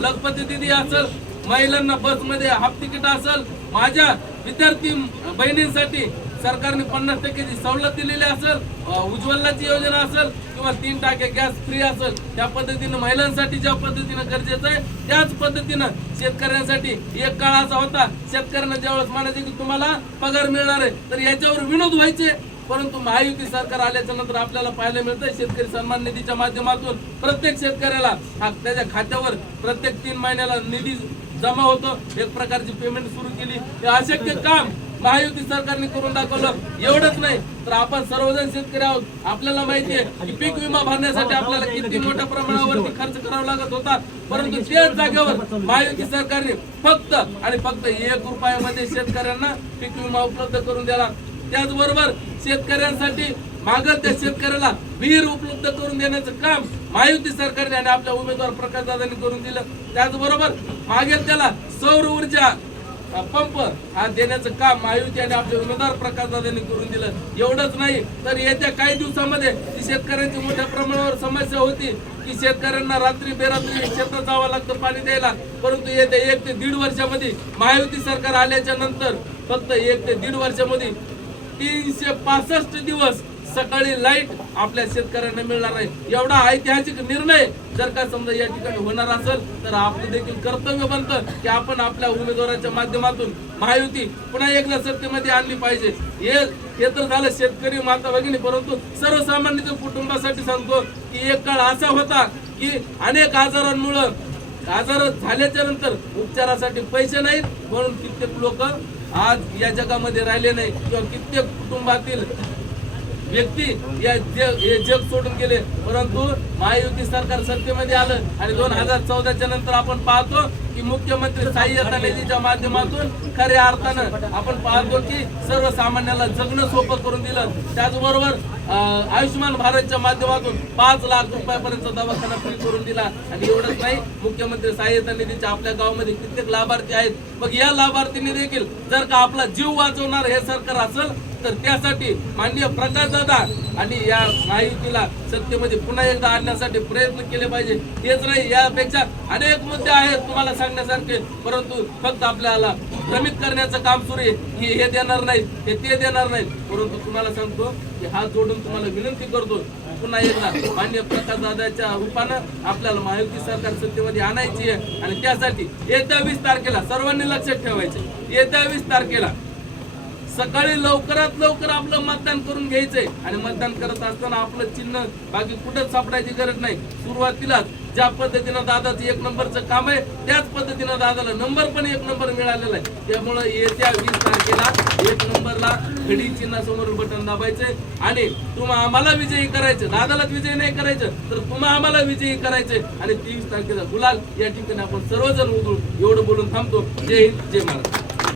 लखपती दिदी असेल महिलांना बसमध्ये हाफ तिकीट असेल माझ्या विद्यार्थी बहिणींसाठी सरकारने पन्नास टक्केची सवलत दिलेली असेल उज्ज्वलाची योजना असेल किंवा तीन टाके गॅस फ्री असेल त्या पद्धतीनं महिलांसाठी ज्या पद्धतीनं गरजेचं आहे त्याच पद्धतीनं शेतकऱ्यांसाठी एक काळ असा होता. शेतकऱ्यांना ज्यावेळेस म्हणायचे की तुम्हाला पगार मिळणार आहे तर याच्यावर विनोद व्हायचे. परंतु महायुती सरकार आल्याच्यानंतर आपल्याला पाहायला मिळतंय शेतकरी सन्मान निधीच्या माध्यमातून प्रत्येक शेतकऱ्याला त्याच्या खात्यावर प्रत्येक तीन महिन्याला निधी जमा होतो. एक प्रकारची पेमेंट सुरू केली. हे अशक्य काम महायुती सरकारने करून दाखवलं. एवढंच नाही तर आपण सर्वजण शेतकरी आहोत. आपल्याला माहिती आहे की पीक विमा भरण्यासाठी आपल्याला किती मोठ्या प्रमाणावरती खर्च करावा लागत होता. परंतु त्याच जागेवर महायुती सरकारने फक्त आणि फक्त एक रुपयामध्ये शेतकऱ्यांना पीक विमा उपलब्ध करून दिला. त्याचबरोबर शेतकऱ्यांसाठी मागत त्या शेतकऱ्याला विहीर उपलब्ध करून देण्याचं काम महायुती सरकारने आणि आपल्या उमेदवार प्रकाश दादांनी करून दिलं. त्याचबरोबर मागेल त्याला सौर ऊर्जा पंप हा देण्याचं काम महायुती आणि आपले उमेदवार प्रकाश दादांनी करून दिलं. एवढंच नाही तर येत्या काही दिवसामध्ये ती शेतकऱ्यांची मोठ्या प्रमाणावर समस्या होती की शेतकऱ्यांना रात्री बेरात्री शेतात जावं लागतं पाणी द्यायला. परंतु येत्या एक ते दीड वर्षामध्ये महायुती सरकार आल्याच्यानंतर फक्त एक ते दीड वर्षामध्ये तीनशे पासष्ट दिवस सकाळी लाइट आपल्या शेतकऱ्यांना मिळणार आहे. एवढा ऐतिहासिक निर्णय जर का समजा या ठिकाणी होणार असेल तर आपलं देखील कर्तव्य बनतं की आपण आपल्या उमेदवाराच्या माध्यमातून महायुती पुन्हा एकदा सत्तेमध्ये आणली पाहिजे. हे हे तर झालं शेतकरी माता भगिनी परंतु सर्वसामान्य कुटुंबासाठी सांगतो की एक काळ असा होता की अनेक आजारांमुळं आजार झाल्याच्यानंतर उपचारासाठी पैसे नाहीत म्हणून कित्येक लोक आज या जगामध्ये राहिले नाही किंवा कित्येक कुटुंबातील व्यक्ती या जग हे जग सोडून गेले. परंतु महायुती सरकार सत्तेमध्ये आलं आणि दोन हजार चौदाच्या नंतर आपण पाहतो की मुख्यमंत्री सहाय्यता निधीच्या माध्यमातून खऱ्या अर्थानं आपण पाहतो की सर्वसामान्याला जगणं सोपं करून दिलं. त्याचबरोबर आयुष्यमान भारतच्या माध्यमातून पाच लाख रुपयापर्यंत दवाखाना फ्री करून दिला. आणि एवढंच नाही मुख्यमंत्री सहाय्यता निधीच्या आपल्या गावामध्ये कित्येक लाभार्थी आहेत. मग या लाभार्थीने देखील जर का आपला जीव वाचवणार हे सरकार असेल तर त्यासाठी माननीय प्रकाश दादा आणि या महायुतीला सत्तेमध्ये पुन्हा एकदा आणण्यासाठी प्रयत्न केले पाहिजे. तेच नाही यापेक्षा अनेक मुद्दे आहेत तुम्हाला सांगण्यासारखे परंतु फक्त आपल्याला भ्रमित करण्याचं काम सुरू आहे. हे देणार नाही हे ते देणार नाही. परंतु तुम्हाला सांगतो की हात जोडून तुम्हाला विनंती करतो पुन्हा एकदा मान्य प्रकाश दादाच्या रूपानं आपल्याला महायुती सरकार सत्तेमध्ये आणायची आहे. आणि त्यासाठी येत्या वीस तारखेला सर्वांनी लक्षात ठेवायचे येत्या वीस तारखेला सकाळी लवकरात लवकर आपलं मतदान करून घ्यायचंय. आणि मतदान करत असताना आपलं चिन्ह बाकी कुठंच सापडायची गरज नाही. सुरुवातीलाच ज्या पद्धतीनं दादाचं एक नंबरचं काम आहे त्याच पद्धतीनं दादाला नंबर पण एक नंबर मिळालेला आहे. त्यामुळं येत्या वीस तारखेला एक नंबरला घडी चिन्हासमोर बटन दाबायचंय. आणि तुम्हा आम्हाला विजयी करायचं. दादालाच विजयी नाही करायचं तर तुम्हा आम्हाला विजयी करायचंय. आणि तेवीस तारखेला गुलाल या ठिकाणी आपण सर्वजण उधळू एवढं बोलून थांबतो. जय हिंद जय महाराष्ट्र.